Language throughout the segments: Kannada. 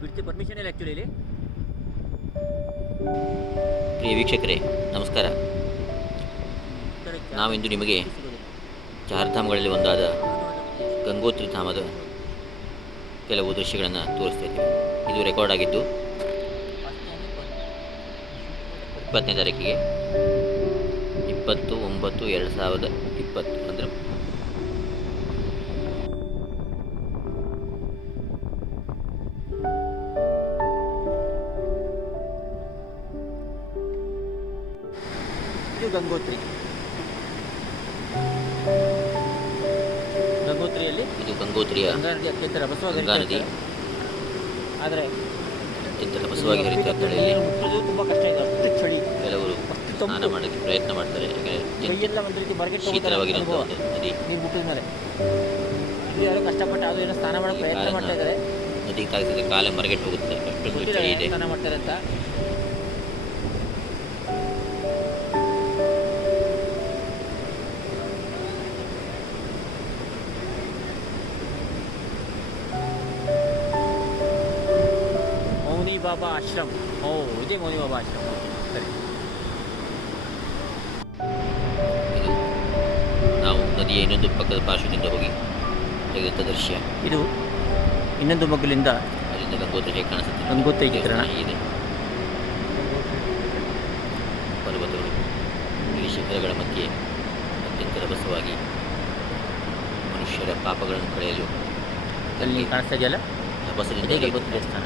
ಬಿಡ್ತಿ ಪರ್ಮಿಷನ್ ಇಲ್ಲ ಆ್ಯಕ್ಚುಲಿ ಇಲ್ಲಿ. ಪ್ರಿಯ ವೀಕ್ಷಕರೇ ನಮಸ್ಕಾರ. ನಾವಿಂದು ನಿಮಗೆ ಚಾರ್ಧಾಮಗಳಲ್ಲಿ ಒಂದಾದ ಗಂಗೋತ್ರಿ ಧಾಮದ ಕೆಲವು ದೃಶ್ಯಗಳನ್ನು ತೋರಿಸ್ತಾ ಇದ್ದೀವಿ. ಇದು ರೆಕಾರ್ಡ್ ಆಗಿದ್ದು ಇಪ್ಪತ್ತನೇ ತಾರೀಕಿಗೆ ಇಪ್ಪತ್ತು ಒಂಬತ್ತು ಎರಡು ಸಾವಿರದ ಇಪ್ಪತ್ತು. ಅಂದರೆ ಗಂಗೋತ್ರಿ. ಗಂಗೋತ್ರಿಯಲ್ಲಿ? ಇದು ಗಂಗೋತ್ರಿಯ ಗಂಗಾ ನದಿ ಅತ್ಯಂತ ರಭಸವಾಗಿ ಗಂಗಾ ಹರಿತಾ ನದಿ ಇರುತ್ತೆ. ಆದರೆ ಅತ್ಯಂತ ರಭಸವಾಗಿ ಹರಿತಾ ಇರ್ತಾಳೆ ಇಲ್ಲಿ ತುಂಬ ಕಷ್ಟ ಇದೆ. ಅಷ್ಟು ಚಳಿ. ಕೆಲವರು ಸ್ನಾನ ತಂಪು. ಮಾಡೋಕ್ಕೆ ಪ್ರಯತ್ನ ಮಾಡ್ತಾರೆ. ಕೈಯೆಲ್ಲ ಒಂದು ರೀತಿ ಬರ್ಗೆಟ್ ಶೀತಲವಾಗಿರುವಂಥ ಒಂದು ನದಿ ನೀರು ಮುಟ್ಟಿದ ಮೇಲೆ. ಯಾರೋ ಕಷ್ಟಪಟ್ಟು ಅದು ಏನೋ ಸ್ನಾನ ಮಾಡೋಕ್ಕೆ ಪ್ರಯತ್ನ ಮಾಡ್ತಾ ಇದ್ದಾರೆ. ನದಿಗೆ ತಾಗಿಸಿದ್ರೆ ಕಾಲ ಮರಗೆಟ್ಟು ಹೋಗುತ್ತೆ. ಅಷ್ಟು ಚಳಿ ಇದೆ. ಸ್ನಾನ ಮಾಡ್ತಾರೆ ಅಂತ. ಬಾಬಾ ಆಶ್ರಮ್ ಓ ಇದೇ ಮೌನಿ ಬಾಬಾ ಆಶ್ರಮ ಸರಿ ಇದು ನಾವು ನದಿಯ ಇನ್ನೊಂದು ಪಕ್ಕದ ಪಾರ್ಶ್ವದಿಂದ ಹೋಗಿ ತೆಗೆದಂಥ ದೃಶ್ಯ. ಇದು ಇನ್ನೊಂದು ಮಗ್ಗಲಿಂದ ಅಲ್ಲಿಂದ ಗಂಗೋತ್ರಿ ಹೇಗೆ ಕಾಣಿಸುತ್ತೆ. ಗಂಗೋತ್ರಿ ಚಿತ್ರಣ. ಇದೆ ಪರ್ವತಗಳು ಈ ಶಿಖರಗಳ ಮಧ್ಯೆ ಅತ್ಯಂತ ರಭಸವಾಗಿ ಮನುಷ್ಯರ ಪಾಪಗಳನ್ನು ಕಳೆಯಲು ಅಲ್ಲಿ ಕಾಣಿಸ್ತಾ ಇದೆಯಲ್ಲ? ರಭಸದಿಂದ ಇದೇ ಗಂಗೋತ್ರಿ ದೇವಸ್ಥಾನ.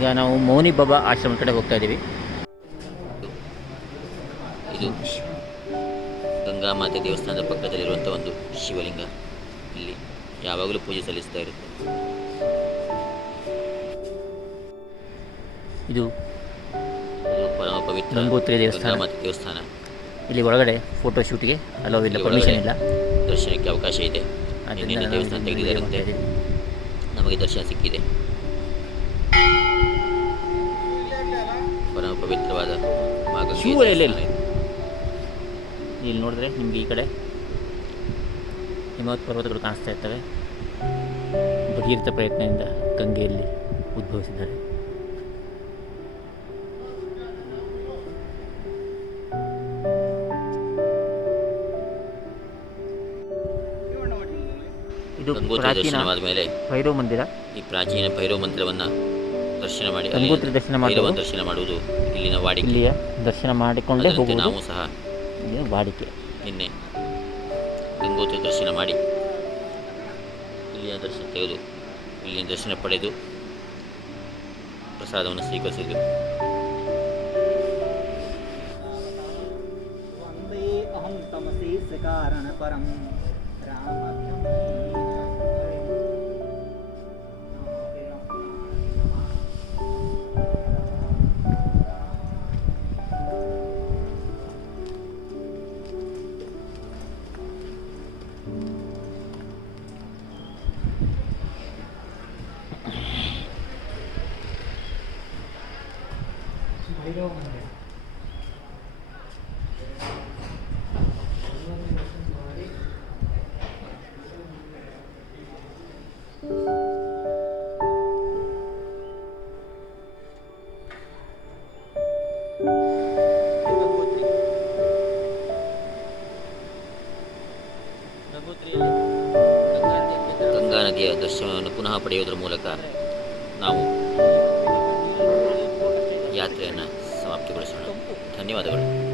ಈಗ ನಾವು ಮೌನಿ ಬಾಬಾ ಆಶ್ರಮ ಕಡೆ ಹೋಗ್ತಾ ಇದ್ದೀವಿ. ಇದು ಗಂಗಾ ಮಾತೆ ದೇವಸ್ಥಾನದ ಪಕ್ಕದಲ್ಲಿರುವಂತಹ ಒಂದು ಶಿವಲಿಂಗ. ಇಲ್ಲಿ ಯಾವಾಗಲೂ ಪೂಜೆ ಸಲ್ಲಿಸ್ತಾ ಇರುತ್ತೆ. ಇದು ಪರಮ ಪವಿತ್ರ ಗಂಗೋತ್ರಿ ದೇವಸ್ಥಾನ. ಮಾತೆ ದೇವಸ್ಥಾನ. ಇಲ್ಲಿ ಒಳಗಡೆ ಫೋಟೋ ಶೂಟ್ಗೆ ಅಲೋ ಇಲ್ಲ ಪರ್ಮಿಷನ್ ಇಲ್ಲ. ದರ್ಶನಕ್ಕೆ ಅವಕಾಶ ಇದೆ. ದೇವಸ್ಥಾನ ಇದ್ದೀನಿ. ನಮಗೆ ದರ್ಶನ ಸಿಕ್ಕಿದೆ. ಪವಿತ್ರವಾದ. ಇಲ್ಲಿ ನೋಡಿದ್ರೆ ನಿಮಗೆ ಈ ಕಡೆ ಹಿಮವತ್ ಪರ್ವತಗಳು ಕಾಣಿಸ್ತಾ ಇರ್ತವೆ. ಭಗೀರ್ಥ ಪ್ರಯತ್ನದಿಂದ ಗಂಗೆಯಲ್ಲಿ ಉದ್ಭವಿಸಿದ್ದಾರೆ. ಇದು ಪ್ರಾಚೀನ ಭೈರವ ಮಂದಿರ. ಈ ಪ್ರಾಚೀನ ಭೈರವ ಮಂದಿರವನ್ನು ದರ್ಶನ ಮಾಡಿ ಗಂಗೋತ್ರಿ ದರ್ಶನ ಮಾಡುವ ದರ್ಶನ ಮಾಡುವುದು ಇಲ್ಲಿನ ವಾಡಿಕೆ. ಇಲ್ಲಿಯ ದರ್ಶನ ಮಾಡಿಕೊಂಡೇ ಹೋಗುವುದು. ನಾವು ಸಹ ವಾಡಿಕೆ. ನಿನ್ನೆ ಗಂಗೋತ್ರಿ ದರ್ಶನ ಮಾಡಿ ಇಲ್ಲಿನ ದರ್ಶನ ತೆಗೆದು ಇಲ್ಲಿನ ದರ್ಶನ ಪಡೆದು ಪ್ರಸಾದವನ್ನು ಸ್ವೀಕರಿಸಿದೆವು. ಅಹಂ ತಮಸಿ ಸಕಾರಣ ಪರಂ. ರಾಮ ಗಂಗಾ ನದಿಯ ದರ್ಶನವನ್ನು ಪುನಃ ಪಡೆಯುವುದರ ಮೂಲಕ ನಾವು にまでお